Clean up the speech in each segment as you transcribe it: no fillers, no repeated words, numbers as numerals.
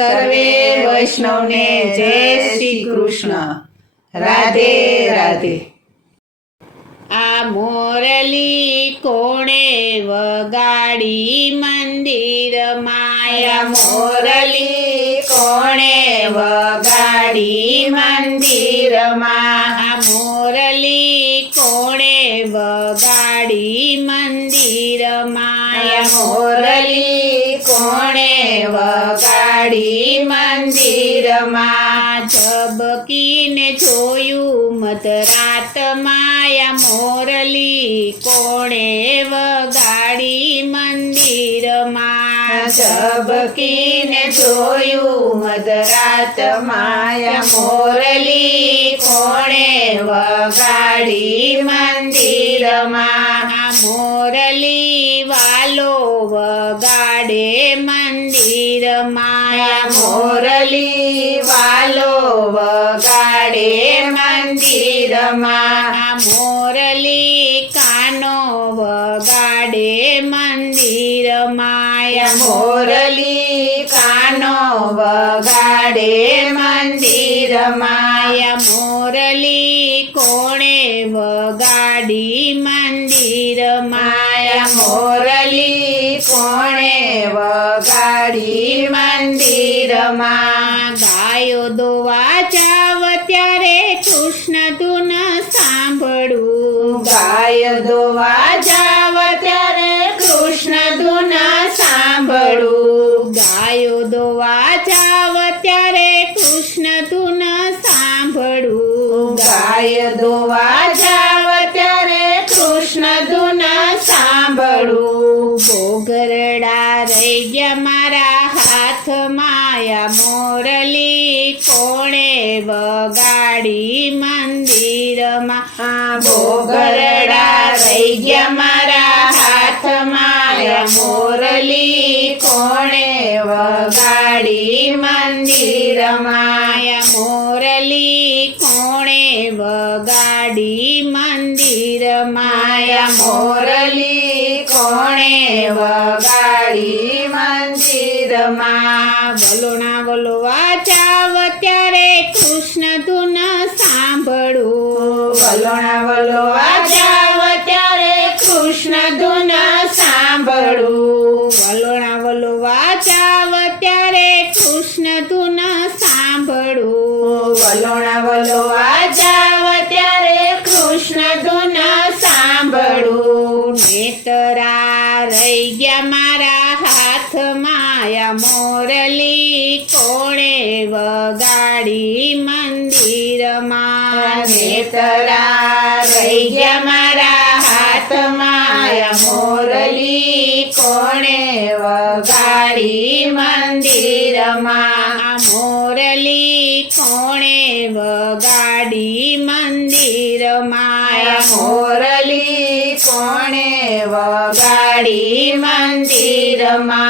સર્વે વૈષ્ણવને જય શ્રી કૃષ્ણ. રાધે રાધે. આ મોરલી કોણે વગાડી મંદિરમાં? આ મોરલી કોણે વગાડી મંદિરમાં? આ મોરલી કોણે વગાડી મંદિરમાં? આ મોરલી કોણે વગાડી મંદિરમાં? ઝબકીને જોયું મધરાતમાં, આ મોરલી કોણે વગાડી મંદિરમાં? ઝબકીને જોયું મધરાતમાં, આ મોરલી કોણે વગાડી મંદિરમાં? આ મોરલી વાલો વગાડે મંદિરમાં? આ મોરલી વાલો વગાડે મંદિરમાં? આ મોરલી કાનો વગાડે મંદિરમાં? આ મોરલી કાનો વગાડે મંદિરમાં? આ મોરલી કોણે વગાડી મંદિરમાં? આ મોરલી કોણે વગાડી મંદિરમાં? ગાયો દોવા જાવ ત્યારે કૃષ્ણ ધૂન સાંભળું. ગાય દોવા જાવ ત્યારે કૃષ્ણ ધૂન સાંભળું. ગાયો દોવા જાવ ત્યારે કૃષ્ણ ધૂન સાંભળું. ગાય દોવા જાવ ત્યારે કૃષ્ણ ધૂન સાંભળું. બોગરડા રહી ગયા મારા હાથમાં, આ મોરલી કોણે વગાડી મંદિરમાં? બોગરડા રહી ગયા મારા હાથમાં, આ મોરલી કોણે વગાડી મંદિરમાં? આ મોરલી કોણે વગાડી મંદિરમાં? આ મોરલી કોણે વગાડી મંદિરમાં? વલોણા વલોવા જાવ ત્યારે કૃષ્ણ ધૂન સાંભળું. વલોણા વલોવા જાવ ત્યારે કૃષ્ણ ધૂન સાંભળું. વલોણા વલોવા જાવ ત્યારે કૃષ્ણ ધૂન સાંભળું. વલોણા વલોવા જાવ ત્યારે કૃષ્ણ ધૂન સાંભળું. નેતરા રહી ગયા મારા હાથમાં, આ મોરલી કોણે વગાડી મંદિરમાં? નેતરા રહી ગયા મારા હાથમાં, આ મોરલી કોણે વગાડી મંદિરમાં? આ મોરલી કોણે વગાડી મંદિરમાં? આ મોરલી કોણે વગાડી મંદિરમાં?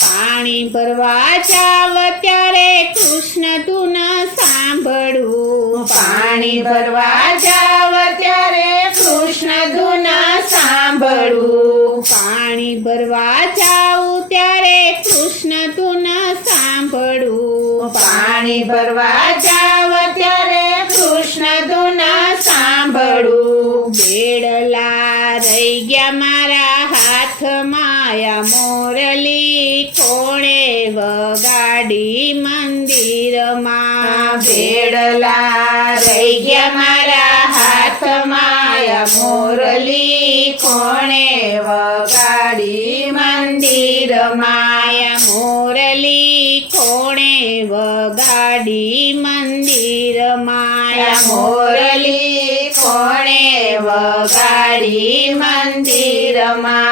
પાણી ભરવા જાવ ત્યારે કૃષ્ણ ધૂન સાંભળું. પાણી ભરવા જાવ ત્યારે કૃષ્ણ ધૂન સાંભળું. પાણી ભરવા જાઉં ત્યારે કૃષ્ણ ધૂન સાંભળું. પાણી ભરવા જાવ ત્યારે કૃષ્ણ ધૂન સાંભળું. બેડલા રહી ગયા મારા હાથમાં, આ મોરલી કોણે વગાડી મંદિરમાં? બેડલા રહી ગયા મારા હાથમાં, આ મોરલી કોણે વગાડી મંદિરમાં? આ મોરલી કોણે વગાડી મંદિરમાં? આ મોરલી કોણે વગાડી મંદિરમાં?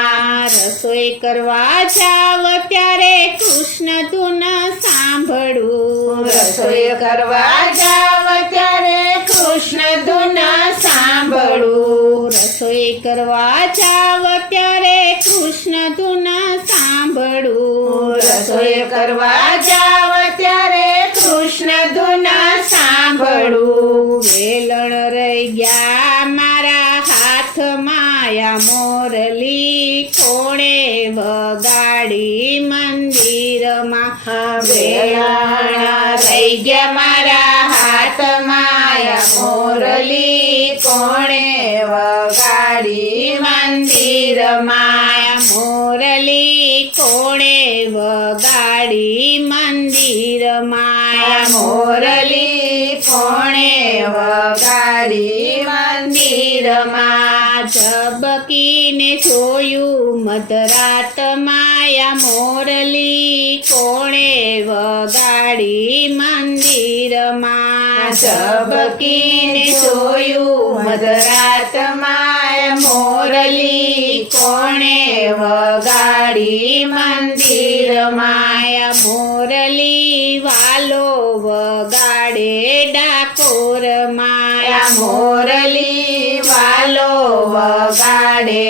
રસોઈ કરવા જાવ ત્યારે કૃષ્ણ ધૂન સાંભળું. રસોઈ કરવા જાવ ત્યારે કૃષ્ણ ધૂન સાંભળું. રસોઈ કરવા જાવ ત્યારે કૃષ્ણ ધૂન સાંભળું. રસોઈ કરવા જાવ ત્યારે કૃષ્ણ ધૂન સાંભળું. વેલણ રહી ગયા મારા હાથમાં, આ મોરલી કોણે વગાડી મંદિરમાં? વેલણ રહી ગયા મારા હાથમાં મોરલી કોણે વગાડી મંદિરમાં મોરલી કોણે વગાડી મંદિરમાં મોરલી કોણે વગાડી મંદિરમાં ઝબકીને જોયું મધરાત માયા મોરલી કોણે વગાડી મંદિરમાં ઝબકીને જોયું મધરાતમાં મોરલી કોણે વગાડી મંદિરમાં મોરલી વાલો વગાડે ડાકોર માયા મોરલી વાલો વગાડે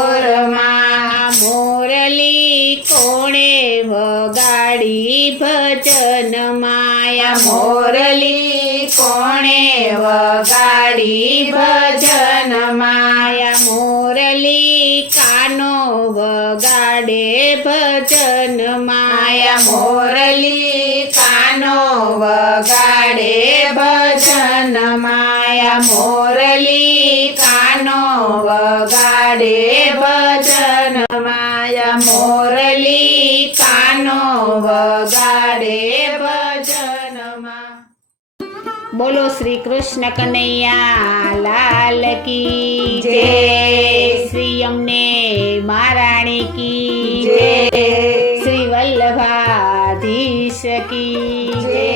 ડાકોરમાં મોરલી કોણે વગાડી ભજન માયા મોરલી કોણે વગાડી ભજન માયા મોરલી કાનો વગાડે ભજન માયા મોરલી કાનો વગાડે ભજન માયા મોરલી કાનો વગાડે ભજન માયા મોરલી કાનો વગાડે ભજનમાં બોલો શ્રી કૃષ્ણ કનૈયા લાલ કી જય. શ્રી અમને મહારાણી કી જય. શ્રી વલ્લભાધીશ કી જય.